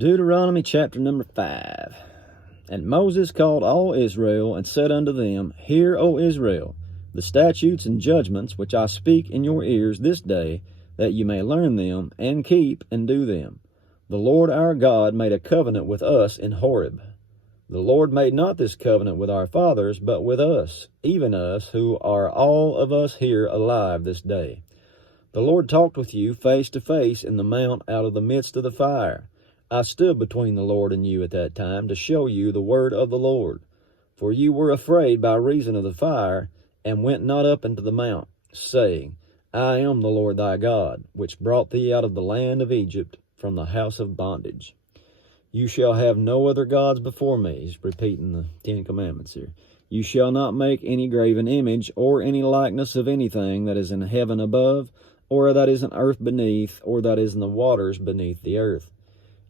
Deuteronomy chapter number 5. And Moses called all Israel, and said unto them, Hear, O Israel, the statutes and judgments which I speak in your ears this day, that you may learn them, and keep and do them. The Lord our God made a covenant with us in Horeb. The Lord made not this covenant with our fathers, but with us, even us, who are all of us here alive this day. The Lord talked with you face to face in the mount out of the midst of the fire. I stood between the Lord and you at that time to show you the word of the Lord. For you were afraid by reason of the fire, and went not up into the mount, saying, I am the Lord thy God, which brought thee out of the land of Egypt, from the house of bondage. You shall have no other gods before me. He's repeating the Ten Commandments here. You shall not make any graven image, or any likeness of anything that is in heaven above, or that is in earth beneath, or that is in the waters beneath the earth.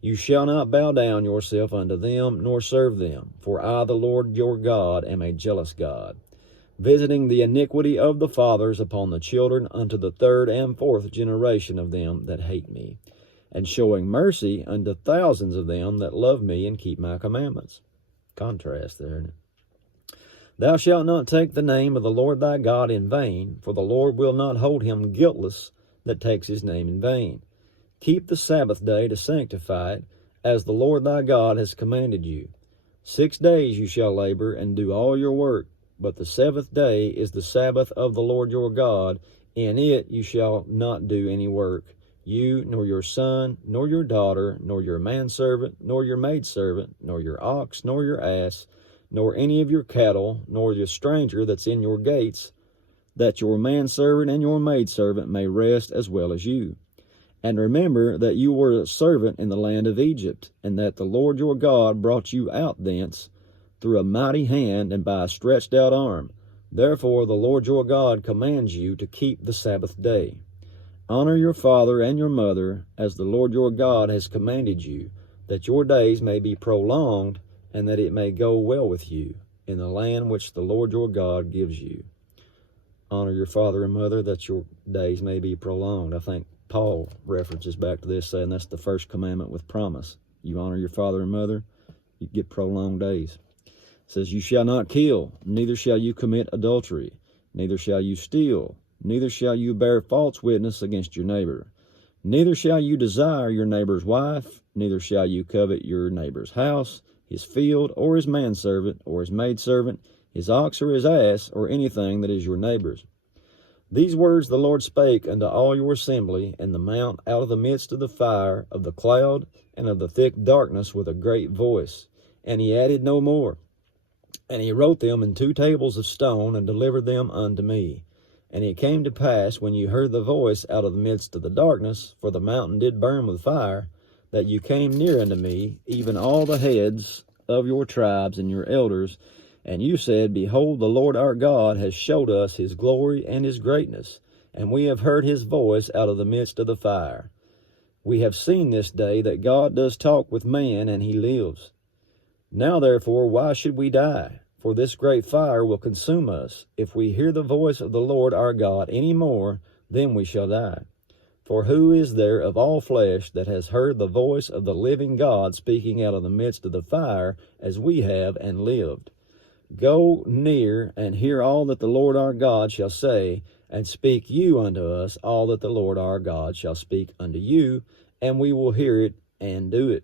You shall not bow down yourself unto them, nor serve them, for I, the Lord your God, am a jealous God, visiting the iniquity of the fathers upon the children unto the third and fourth generation of them that hate me, and showing mercy unto thousands of them that love me and keep my commandments. Contrast there, isn't it? Thou shalt not take the name of the Lord thy God in vain, for the Lord will not hold him guiltless that takes his name in vain. Keep the Sabbath day to sanctify it, as the Lord thy God has commanded you. 6 days you shall labor and do all your work, but the seventh day is the Sabbath of the Lord your God. In it you shall not do any work, you, nor your son, nor your daughter, nor your manservant, nor your maidservant, nor your ox, nor your ass, nor any of your cattle, nor your stranger that's in your gates, that your manservant and your maidservant may rest as well as you. And remember that you were a servant in the land of Egypt, and that the Lord your God brought you out thence through a mighty hand and by a stretched out arm. Therefore the Lord your God commands you to keep the Sabbath day. Honor your father and your mother, as the Lord your God has commanded you, that your days may be prolonged, and that it may go well with you in the land which the Lord your God gives you. Honor your father and mother, that your days may be prolonged. I think Paul references back to this, saying that's the first commandment with promise. You honor your father and mother, you get prolonged days. It says, You shall not kill, neither shall you commit adultery, neither shall you steal, neither shall you bear false witness against your neighbor, neither shall you desire your neighbor's wife, neither shall you covet your neighbor's house, his field, or his manservant, or his maidservant, his ox or his ass, or anything that is your neighbor's. These words the Lord spake unto all your assembly in the mount out of the midst of the fire, of the cloud, and of the thick darkness with a great voice. And he added no more. And he wrote them in 2 tables of stone, and delivered them unto me. And it came to pass, when you heard the voice out of the midst of the darkness, for the mountain did burn with fire, that you came near unto me, even all the heads of your tribes and your elders, and you said, Behold, the Lord our God has showed us his glory and his greatness, and we have heard his voice out of the midst of the fire. We have seen this day that God does talk with man, and he lives. Now therefore, why should we die? For this great fire will consume us. If we hear the voice of the Lord our God any more, then we shall die. For who is there of all flesh that has heard the voice of the living God speaking out of the midst of the fire, as we have, and lived? Go near and hear all that the Lord our God shall say, and speak you unto us all that the Lord our God shall speak unto you, and we will hear it and do it.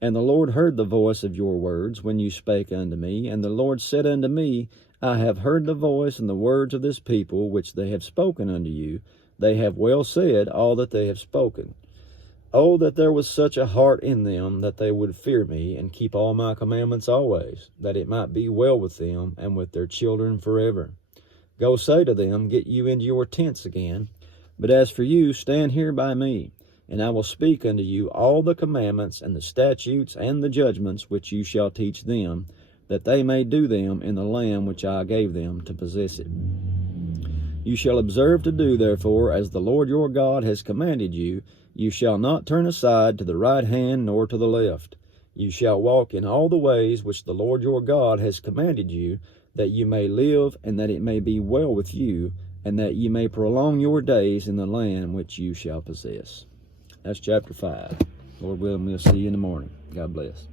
And the Lord heard the voice of your words when you spake unto me, and the Lord said unto me, I have heard the voice and the words of this people which they have spoken unto you. They have well said all that they have spoken. Oh, that there was such a heart in them, that they would fear me, and keep all my commandments always, that it might be well with them, and with their children forever. Go say to them, Get you into your tents again. But as for you, stand here by me, and I will speak unto you all the commandments, and the statutes, and the judgments, which you shall teach them, that they may do them in the land which I gave them to possess it. You shall observe to do, therefore, as the Lord your God has commanded you. You shall not turn aside to the right hand nor to the left. You shall walk in all the ways which the Lord your God has commanded you, that you may live, and that it may be well with you, and that ye may prolong your days in the land which you shall possess. That's chapter 5. Lord willing, we'll see you in the morning. God bless.